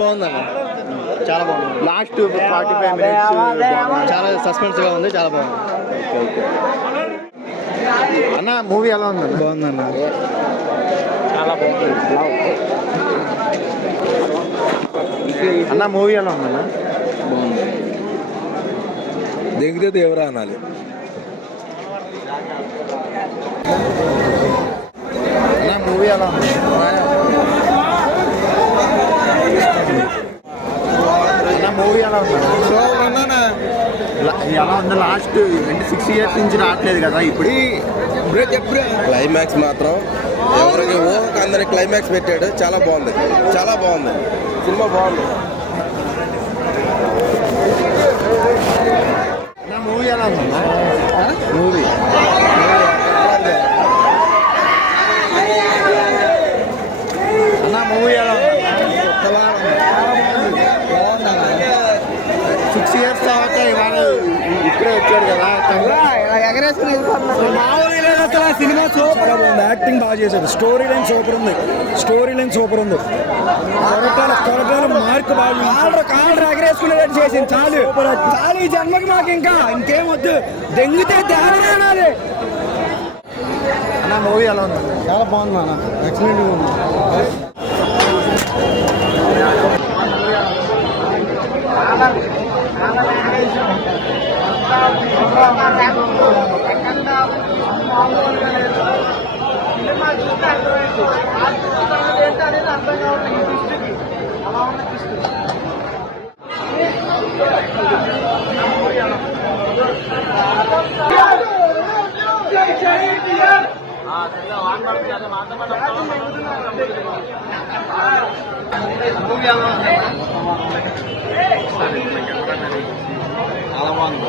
బాగుందన్న, చాలా బాగుంది. లాస్ట్ 45 minutes చాలా సస్పెన్స్గా ఉంది, చాలా బాగుంది. అన్న మూవీ ఎలా ఉంది? బాగుందన్న, చాలా బాగుంది. అన్న మూవీ ఎలా ఉందన్న? బాగుంది. దిగితే దేవరా అనాలి. అన్న మూవీ ఎలా ఉంది? మూవీ ఎలా ఉంది? ఎలా ఉంది? లాస్ట్ 26 years నుంచి రావట్లేదు కదా ఇప్పుడు. క్లైమాక్స్ మాత్రం ఎవరికి అందరికి క్లైమాక్స్ పెట్టాడు. చాలా బాగుంది, చాలా బాగుంది సినిమా, బాగుంది. మూవీ ఎలా ఉంది? మూవీ అన్న మూవీ ఎలా ఉంది? 6 years తర్వాత ఇవాళ ఇప్పుడే వచ్చాడు కదా, సినిమా సూపర్ ఉంది. యాక్టింగ్ బాగా చేశాడు. స్టోరీ లైన్ సూపర్ ఉంది. కొరటాల మార్క్ బాగా కాళ్ళు ఎగరేసుకునేటట్టు చేసింది. చాలు చాలు ఈ జన్మకి మాకు ఇంకేం వద్దు. దెంగితే ధ్యానాలి. అన్న మూవీ ఎలా ఉంది? చాలా బాగుంది అన్న, ఎక్సలెంట్గా ఉంది. చాలా బాగుంది.